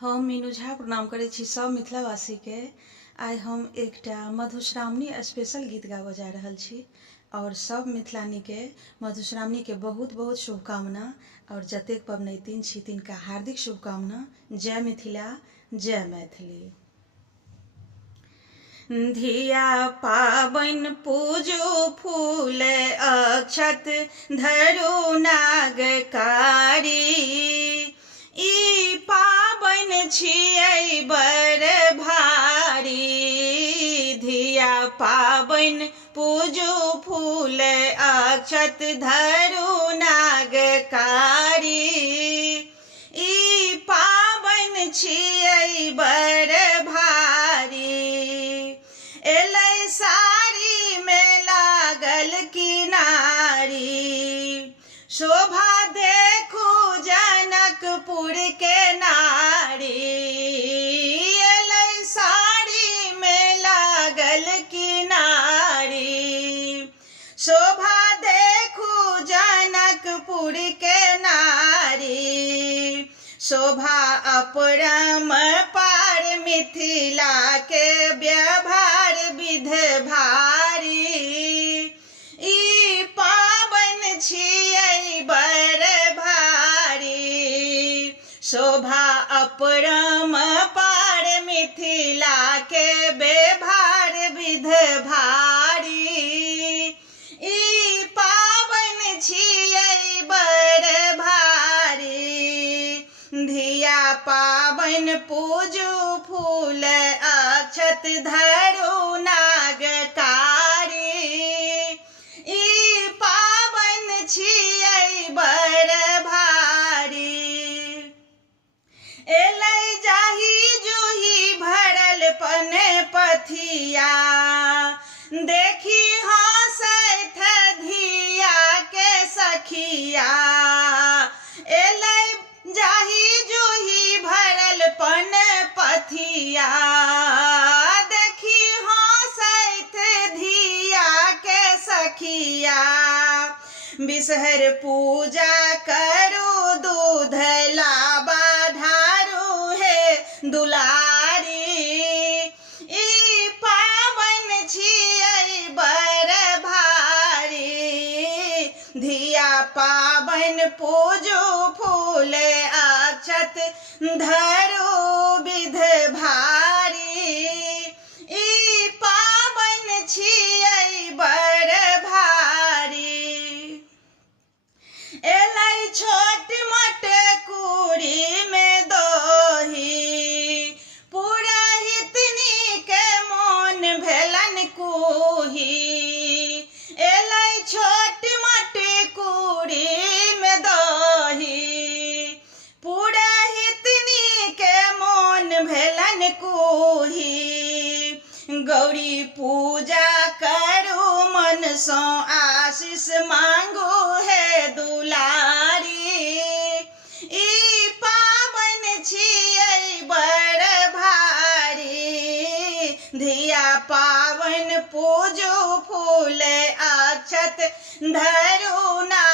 हम मीनू झा प्रणाम करै छी सब मिथिलावासी के। आइ हम एकटा मधुश्रावणी स्पेशल गीत गाबऽ जा रहल छी और सब मिथिलानी के मधुश्रावणी के बहुत बहुत शुभकामना और जतेक पबनैतिन छी तिनका हार्दिक शुभकामना। जय मिथिला, जय मैथिली। धिया पाबनि पूजू फूल अक्षत धरू नागकारी। ई पाबनि छियै बड़ भारी। धिया पाबनि पूजू फूल अक्षत धरू नागकारी। ई पाबनि छियै बड़ भारी। एलै साड़ी में लागल किनारी। शोभा देखू जनकपुर के नारी। एलै साड़ी में लागल किनारी। शोभा देखू जनकपुर के नारी। शोभा अपरम्पार मिथिला के व्यवहार विध भारी। ई पाबनि छियै बड़ भारी। शोभा अपरम्पार मिथिला के व्यवहार विध भारी। ई पाबनि छियै बड़ भारी। धिया पाबनि पूजू फूल अक्षत धरू नागकारी। ई पाबनि छियै बड़ भारी। एलै जाही जूही भरल पन पथिया। देखी हँसैथ धिया के सखिया। एलै जाही जूही भरल पन पथिया। देखी हँसैथ धिया के सखिया। बिषहर पूजा करू दूध लाबा ढारू हे दुलारी। ई पाबनि छियै बड़ भारी। धिया पाबनि पूजू फूल अक्षत धरू विध भारी। ई पाबनि छियै बड़ भारी। एलै छोट मोट कुड़ी में दोही। पुरहितनी के मोन भेलन कुही। एलै छोट मोट कुड़ी में दोही। पुरहितनी के मोन भेलन कुही। गौरी पूजा करू मन सो आशीष मांगू हे दुलारी। ई पाबनि छियै बड़ भारी। धिया पाबनि पूजू फूल अक्षत धरू ना